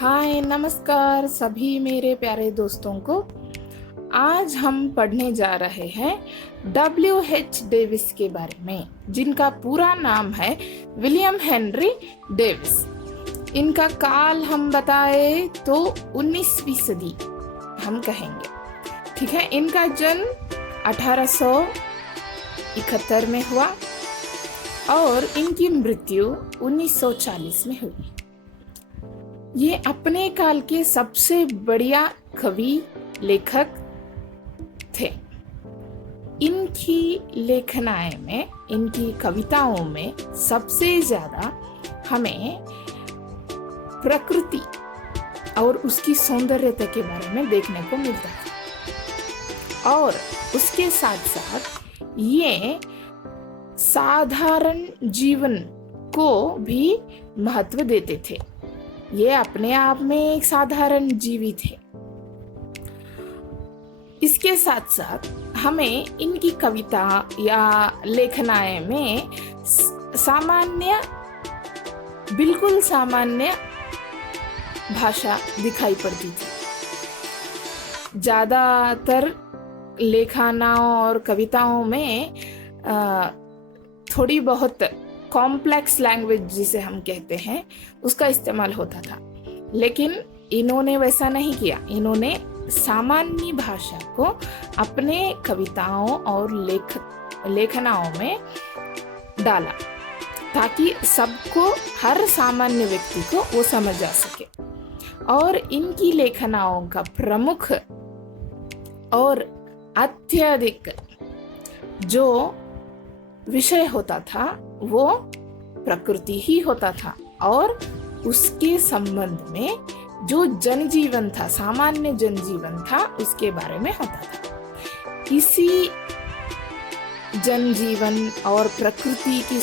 हाय नमस्कार सभी मेरे प्यारे दोस्तों को। आज हम पढ़ने जा रहे हैं W.H. डेविस के बारे में, जिनका पूरा नाम है विलियम हेनरी डेविस। इनका काल हम बताए तो 19वीं सदी हम कहेंगे, ठीक है। इनका जन्म 1871 में हुआ और इनकी मृत्यु 1940 में हुई। ये अपने काल के सबसे बढ़िया कवि लेखक थे। इनकी लेखनाएं में, इनकी कविताओं में सबसे ज्यादा हमें प्रकृति और उसकी सौंदर्यता के बारे में देखने को मिलता है, और उसके साथ साथ ये साधारण जीवन को भी महत्व देते थे। ये अपने आप में एक साधारण जीवी थे। इसके साथ साथ हमें इनकी कविता या लेखनाएं में बिल्कुल सामान्य भाषा दिखाई पड़ती थी। ज्यादातर लेखनाओं और कविताओं में थोड़ी बहुत कॉम्प्लेक्स लैंग्वेज जिसे हम कहते हैं उसका इस्तेमाल होता था, लेकिन इन्होंने वैसा नहीं किया। इन्होंने सामान्य भाषा को अपने कविताओं और लेखनाओं में डाला ताकि सबको, हर सामान्य व्यक्ति को वो समझ आ सके। और इनकी लेखनाओं का प्रमुख और अत्यधिक जो विषय होता था वो प्रकृति ही होता था, और उसके संबंध में जो जनजीवन था, सामान्य जनजीवन था, उसके बारे में होता था। इसी जनजीवन और प्रकृति की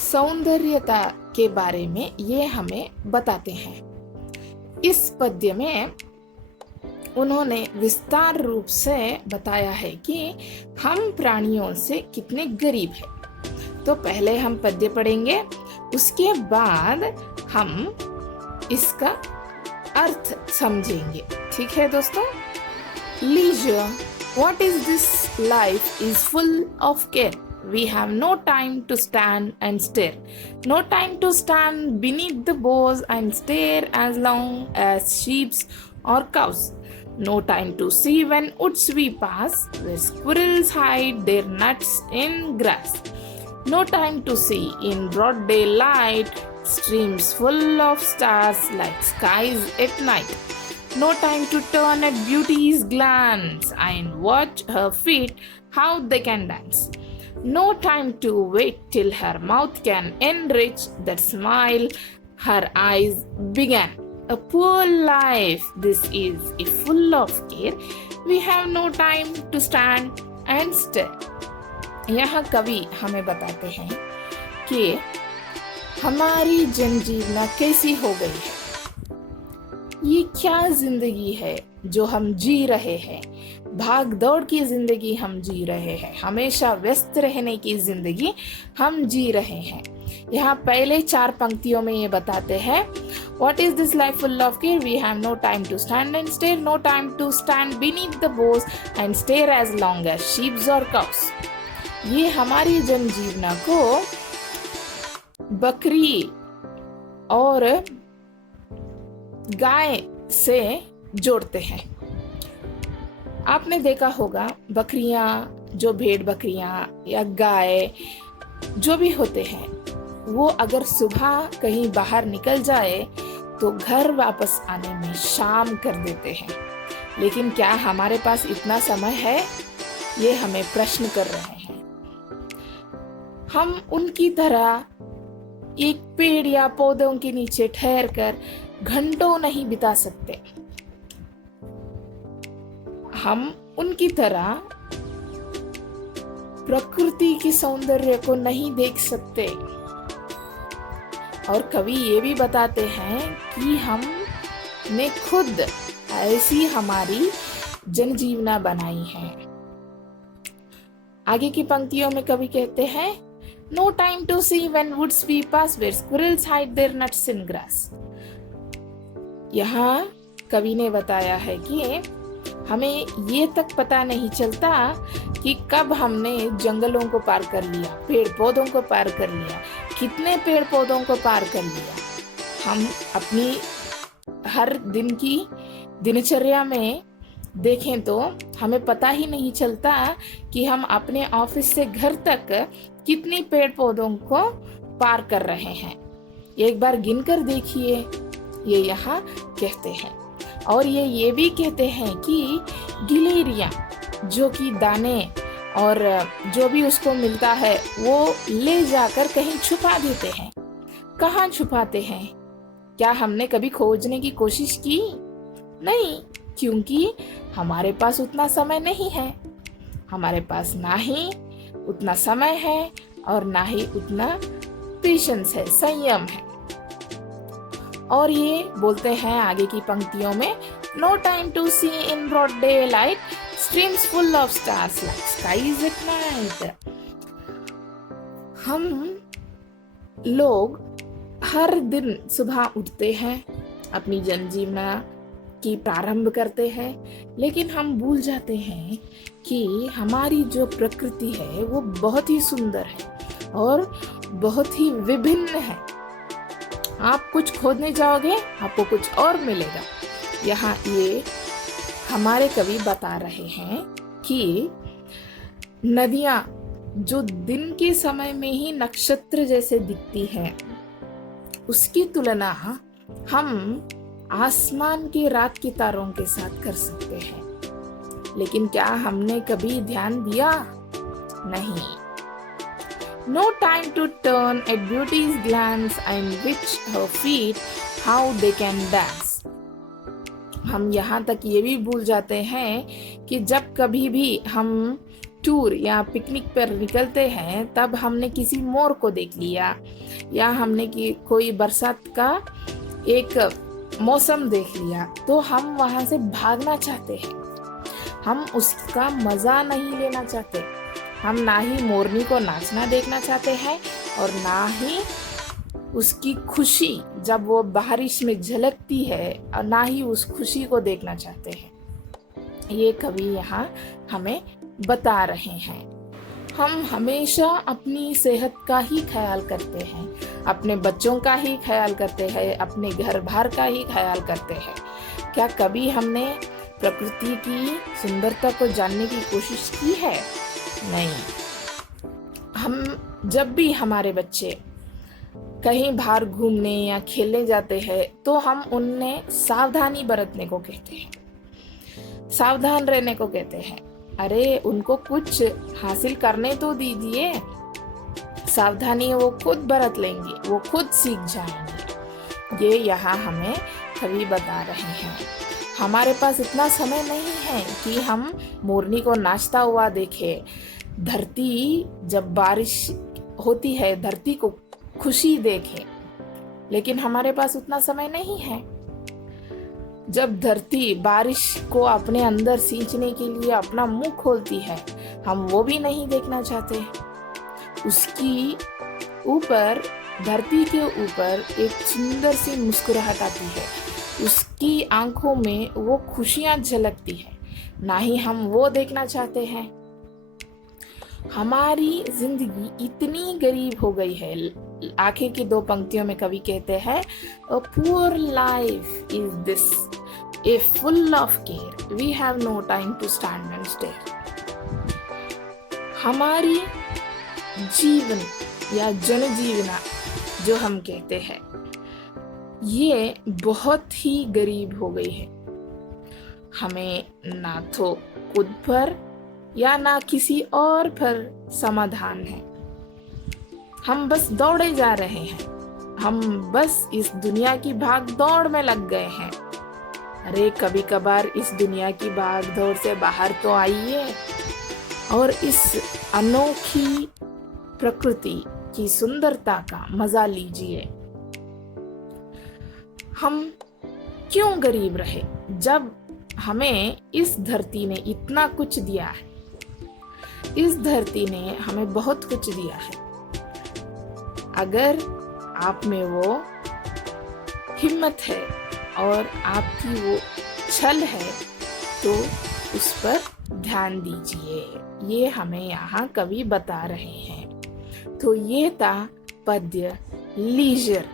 सौंदर्यता के बारे में ये हमें बताते हैं। इस पद्य में उन्होंने विस्तार रूप से बताया है कि हम प्राणियों से कितने गरीब हैं। तो पहले हम पद्य पढ़ेंगे, उसके बाद हम इसका अर्थ समझेंगे, ठीक है दोस्तों। Leisure, what is this life is full of care. We have no time to stand and stare. No time to stand beneath the boughs and stare as long as sheep or cows. No time to see when woods we pass, where squirrels hide their nuts in grass. No time to see in broad daylight streams full of stars like skies at night. No time to turn at beauty's glance and watch her feet how they can dance. No time to wait till her mouth can enrich that smile her eyes began. A poor life this is, if full of care. We have no time to stand and stare. यह कवि हमें बताते हैं कि हमारी जनजीवना कैसी हो गई है। ये क्या जिंदगी है जो हम जी रहे हैं। भाग दौड़ की जिंदगी हम जी रहे हैं, हमेशा व्यस्त रहने की जिंदगी हम जी रहे हैं। यहाँ पहले 4 पंक्तियों में ये बताते हैं, What is this life full of care? We have no time to stand and stare. No time to stand beneath the boughs and stare as long as sheep or cows. ये हमारी जनजीवना को बकरी और गाय से जोड़ते हैं। आपने देखा होगा बकरियां, जो भेड़ बकरियां या गाय जो भी होते हैं, वो अगर सुबह कहीं बाहर निकल जाए तो घर वापस आने में शाम कर देते हैं। लेकिन क्या हमारे पास इतना समय है? ये हमें प्रश्न कर रहे हैं। हम उनकी तरह एक पेड़ या पौधों के नीचे ठहर कर घंटों नहीं बिता सकते। हम उनकी तरह प्रकृति की सौंदर्य को नहीं देख सकते। और कवि ये भी बताते हैं कि हमने खुद ऐसी हमारी जनजीवना बनाई है। आगे की पंक्तियों में कवि कहते हैं, No time to see when woods we pass, where squirrels hide their nuts in grass. यहाँ कवि ने बताया है कि हमें ये तक पता नहीं चलता कि कब हमने जंगलों को पार कर लिया, पेड़ पौधों को पार कर लिया, कितने पेड़ पौधों को पार कर लिया। हम अपनी हर दिन की दिनचर्या में देखें तो हमें पता ही नहीं चलता कि हम अपने ऑफिस से घर तक कितनी पेड़ पौधों को पार कर रहे हैं। एक बार गिनकर देखिए, ये यहाँ कहते हैं। और ये भी कहते हैं कि गिलहरियाँ जो कि दाने और जो भी उसको मिलता है वो ले जाकर कहीं छुपा देते हैं। कहाँ छुपाते हैं? क्या हमने कभी खोजने की कोशिश की? नहीं, क्योंकि हमारे पास उतना समय नहीं है। हमारे पास ना ही उतना समय है और ना ही उतना पेशेंस है, संयम है। और ये बोलते हैं आगे की पंक्तियों में, no time to see in broad daylight, streams full of stars like skies at night. हम लोग हर दिन सुबह उठते हैं, अपनी जनजीवना की प्रारंभ करते हैं, लेकिन हम भूल जाते हैं कि हमारी जो प्रकृति है वो बहुत ही सुंदर है और बहुत ही विभिन्न है। आप कुछ खोदने जाओगे, आपको कुछ और मिलेगा। यहाँ ये हमारे कवि बता रहे हैं कि नदियाँ जो दिन के समय में ही नक्षत्र जैसे दिखती हैं, उसकी तुलना हम आसमान के रात के तारों के साथ कर सकते हैं। लेकिन क्या हमने कभी ध्यान दिया? नहीं। No time to turn at beauty's glance and which her feet how they can dance. हम यहाँ तक ये भी भूल जाते हैं कि जब कभी भी हम टूर या पिकनिक पर निकलते हैं तब हमने किसी मोर को देख लिया या हमने कोई बरसात का एक मौसम देख लिया तो हम वहाँ से भागना चाहते हैं। हम उसका मज़ा नहीं लेना चाहते। हम ना ही मोरनी को नाचना देखना चाहते हैं और ना ही उसकी खुशी जब वो बारिश में झलकती है और ना ही उस खुशी को देखना चाहते हैं। ये कवि यहाँ हमें बता रहे हैं। हम हमेशा अपनी सेहत का ही ख्याल करते हैं, अपने बच्चों का ही ख्याल करते हैं, अपने घर बार का ही ख्याल करते हैं। क्या कभी हमने प्रकृति की सुंदरता को जानने की कोशिश की है? नहीं। हम जब भी हमारे बच्चे कहीं बाहर घूमने या खेलने जाते हैं तो हम उन्हें सावधानी बरतने को कहते हैं, सावधान रहने को कहते हैं। अरे उनको कुछ हासिल करने तो दीजिए, सावधानी वो खुद बरत लेंगे, वो खुद सीख जाएंगे। ये यहाँ हमें कवि बता रहे हैं। हमारे पास इतना समय नहीं है कि हम मोरनी को नाचता हुआ देखें। धरती जब बारिश होती है धरती को खुशी देखें, लेकिन हमारे पास उतना समय नहीं है। जब धरती बारिश को अपने अंदर सींचने के लिए अपना मुंह खोलती है, हम वो भी नहीं देखना चाहते। उसकी ऊपर, धरती के ऊपर एक सुंदर सी मुस्कुराहट आती है, उसकी आंखों में वो खुशियां झलकती है, ना ही हम वो देखना चाहते हैं। हमारी जिंदगी इतनी गरीब हो गई है। आखिर की दो पंक्तियों में कवि कहते हैं, A poor life is this, a full of care, we have no time to stand and stare. हमारी जीवन या जनजीवना जो हम कहते हैं ये बहुत ही गरीब हो गई है। हमें ना तो खुद पर या ना किसी और पर समाधान है। हम बस दौड़े जा रहे हैं, हम बस इस दुनिया की भाग दौड़ में लग गए हैं। अरे कभी कभार इस दुनिया की भाग दौड़ से बाहर तो आइए और इस अनोखी प्रकृति की सुंदरता का मजा लीजिए। हम क्यों गरीब रहे जब हमें इस धरती ने इतना कुछ दिया है। इस धरती ने हमें बहुत कुछ दिया है। अगर आप में वो हिम्मत है और आपकी वो छल है तो उस पर ध्यान दीजिए। ये हमें यहाँ कवि बता रहे हैं। तो ये था पद्य लीजर